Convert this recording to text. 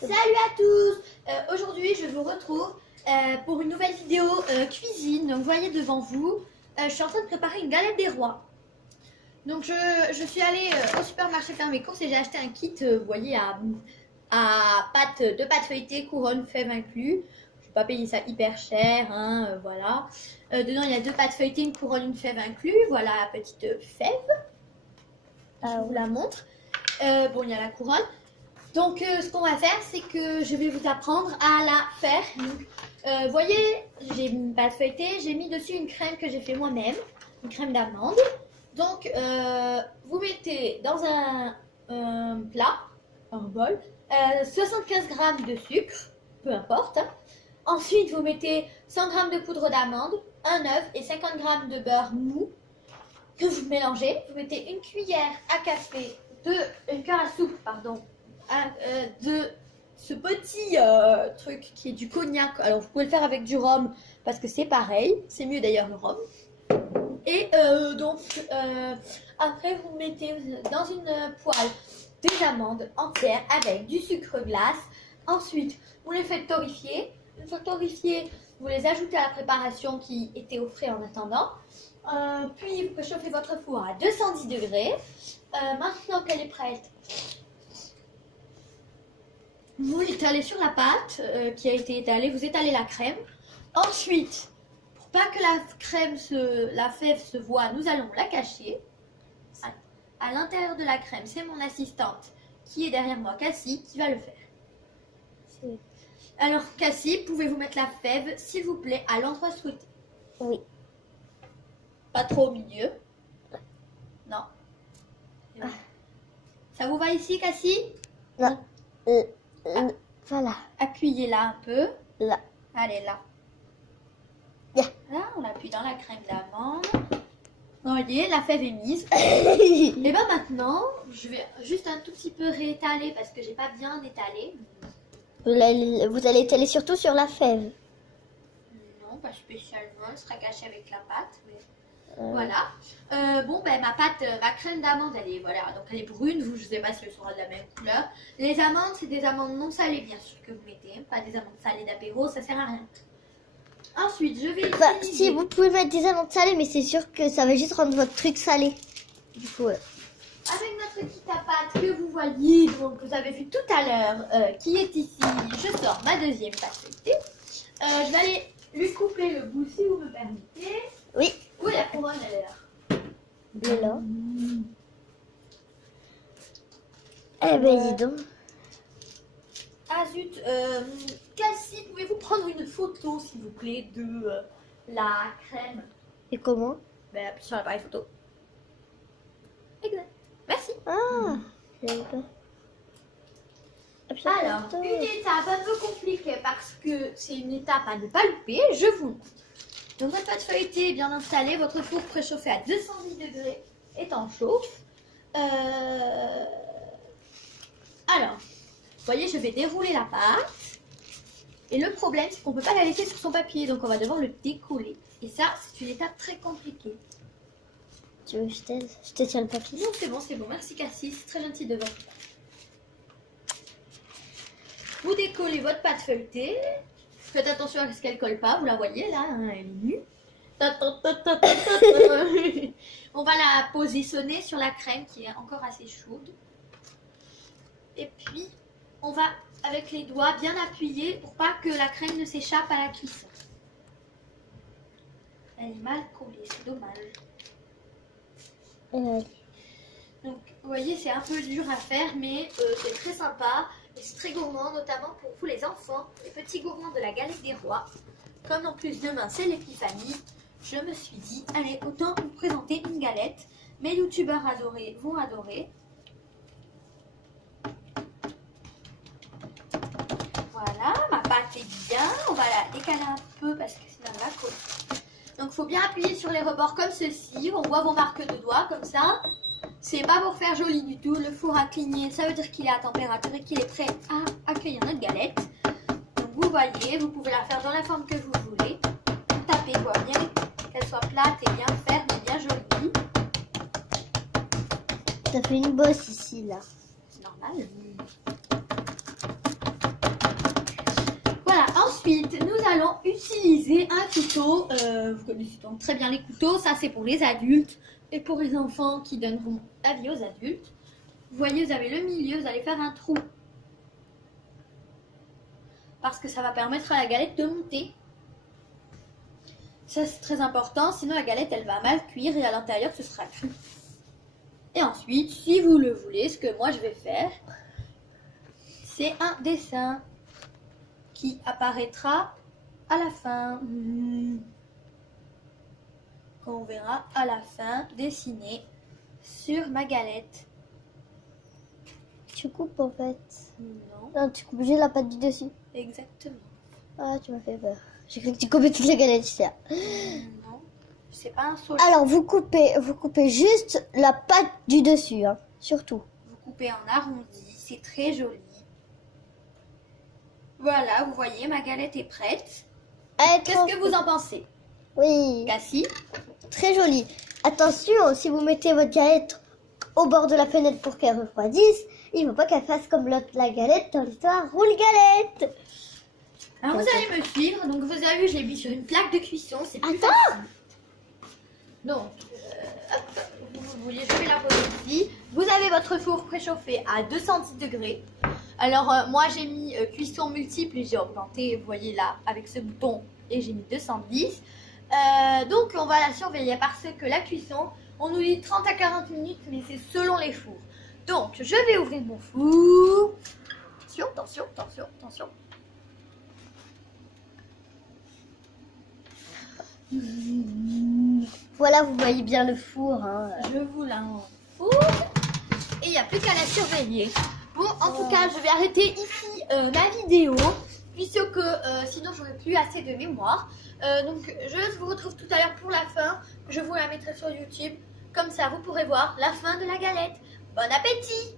Salut à tous. Aujourd'hui je vous retrouve pour une nouvelle vidéo cuisine. Donc vous voyez devant vous, je suis en train de préparer une galette des rois. Donc je suis allée au supermarché faire mes courses et j'ai acheté un kit, vous voyez, à de pâte feuilletée, couronne, fèves inclus. Je vais pas payer ça hyper cher, hein, voilà. Dedans il y a 2 pâtes feuilletées, une couronne, une fève inclus. Voilà la petite fève. Je vous la montre. Bon, il y a la couronne. Donc ce qu'on va faire, c'est que je vais vous apprendre à la faire. Donc, vous voyez, j'ai une pâte feuilletée, j'ai mis dessus une crème que j'ai fait moi-même, une crème d'amande. Donc vous mettez dans un plat, un bol, 75 g de sucre, peu importe. Ensuite, vous mettez 100 g de poudre d'amande, un œuf et 50 g de beurre mou que vous mélangez. Vous mettez une cuillère à café une cuillère à soupe, pardon, de ce petit truc qui est du cognac. Alors vous pouvez le faire avec du rhum parce que c'est pareil, c'est mieux d'ailleurs le rhum. Et après vous mettez dans une poêle des amandes entières avec du sucre glace. Ensuite vous les faites torréfier. Une fois torréfiées, vous les ajoutez à la préparation qui était au frais en attendant. Puis vous préchauffez votre four à 210 degrés. Maintenant qu'elle est prête, vous l'étalez sur la pâte qui a été étalée, vous étalez la crème. Ensuite, pour pas que la crème, la fève se voit, nous allons la cacher. À l'intérieur de la crème, c'est mon assistante qui est derrière moi, Cassie, qui va le faire. Alors Cassie, pouvez-vous mettre la fève, s'il vous plaît, à l'endroit souhaité? Oui. Pas trop au milieu. Non. Ça vous va ici, Cassie? Non. Voilà. Appuyez-la un peu. Là. Allez, là. Yeah. Là, on appuie dans la crème d'amande. Vous voyez, la fève est mise. Et bien maintenant, je vais juste un tout petit peu réétaler parce que j'ai pas bien étalé. Vous allez étaler surtout sur la fève. Non, pas spécialement. Elle sera cachée avec la pâte. Mais... Voilà. Bon, ben ma crème d'amande, elle est voilà, donc elle est brune. Vous, je sais pas si elle sera de la même couleur. Les amandes, c'est des amandes non salées, bien sûr que vous mettez, pas des amandes salées d'apéro, ça sert à rien. Ensuite, je vais utiliser... Si vous pouvez mettre des amandes salées, mais c'est sûr que ça va juste rendre votre truc salé. Du coup, avec notre kit à pâte que vous voyez, donc vous avez vu tout à l'heure, qui est ici. Je sors ma deuxième pâte feuilletée. Je vais aller lui couper le bout, si vous me permettez. Oui. Où est la couronne, elle est là? Elle est là. Eh ben, dis donc. Ah zut, Cassie, pouvez-vous prendre une photo, s'il vous plaît, de la crème? Et comment? Ben, appuie sur l'appareil photo. Exact. Merci. Ah, j'avais pas. Alors, une étape un peu compliquée parce que c'est une étape à ne pas louper, je vous montre. Donc votre pâte feuilletée est bien installée, votre four préchauffé à 210 degrés est en chauffe. Alors, vous voyez, je vais dérouler la pâte. Et le problème, c'est qu'on ne peut pas la laisser sur son papier, donc on va devoir le décoller. Et ça, c'est une étape très compliquée. Tu veux que je t'aide? Je te tiens le papier. Non, c'est bon. Merci Cassie, c'est très gentil de votre part. Vous décollez votre pâte feuilletée. Faites attention à ce qu'elle ne colle pas, vous la voyez là, hein, elle est nue. On va la positionner sur la crème qui est encore assez chaude. Et puis, on va avec les doigts bien appuyer pour pas que la crème ne s'échappe à la cuisson. Elle est mal collée, c'est dommage. Donc, vous voyez, c'est un peu dur à faire, mais c'est très sympa. Et c'est très gourmand, notamment pour vous les enfants, les petits gourmands de la galette des rois. Comme en plus demain c'est l'épiphanie, je me suis dit, allez, autant vous présenter une galette. Mes youtubeurs adorés vont adorer. Voilà, ma pâte est bien. On va la décaler un peu parce que sinon elle va coller. Donc il faut bien appuyer sur les rebords comme ceci. On voit vos marques de doigts comme ça. C'est pas pour faire joli du tout. Le four a cligné, ça veut dire qu'il est à température et qu'il est prêt à accueillir notre galette. Donc vous voyez, vous pouvez la faire dans la forme que vous voulez. Tapez quoi, bien qu'elle soit plate et bien ferme et bien jolie. T'as fait une bosse ici là. C'est normal. Ensuite, nous allons utiliser un couteau. Vous connaissez donc très bien les couteaux. Ça, c'est pour les adultes et pour les enfants qui donneront la vie aux adultes. Vous voyez, vous avez le milieu, vous allez faire un trou. Parce que ça va permettre à la galette de monter. Ça, c'est très important. Sinon, la galette, elle va mal cuire et à l'intérieur, ce sera cru. Et ensuite, si vous le voulez, ce que moi, je vais faire, c'est un dessin qui apparaîtra à la fin. Qu'on verra à la fin dessiné sur ma galette. Tu coupes en fait. Non, Non, tu coupes juste la pâte du dessus. exactement. Ah, tu m'as fait peur. J'ai cru que tu coupais toute la galette, tu sais. Non, c'est pas un saut. Alors, vous coupez juste la pâte du dessus, hein, surtout. Vous coupez en arrondi, c'est très joli. Voilà, vous voyez, ma galette est prête. Qu'est-ce que vous en pensez, Oui, Cassie? très joli. Attention, si vous mettez votre galette au bord de la fenêtre pour qu'elle refroidisse, il ne faut pas qu'elle fasse comme l'autre, la galette dans l'histoire Roule Galette. Alors vous allez me suivre, donc vous avez vu, je l'ai mis sur une plaque de cuisson, c'est plus Attends. facile. Donc, hop, vous voulez, je vais la poser ici. Vous avez votre four préchauffé à 210 degrés. Alors moi j'ai mis cuisson multiple et j'ai augmenté, vous voyez là, avec ce bouton, et j'ai mis 210. Donc on va la surveiller parce que la cuisson, on nous dit 30 à 40 minutes, mais c'est selon les fours. Donc je vais ouvrir mon four. Attention, attention, attention, attention. Voilà, vous voyez bien le four. Hein. Je vous la four. Et il n'y a plus qu'à la surveiller. Bon, en tout cas, je vais arrêter ici ma vidéo, puisque sinon j'aurai plus assez de mémoire. Donc je vous retrouve tout à l'heure pour la fin. Je vous la mettrai sur YouTube. Comme ça, vous pourrez voir la fin de la galette. Bon appétit!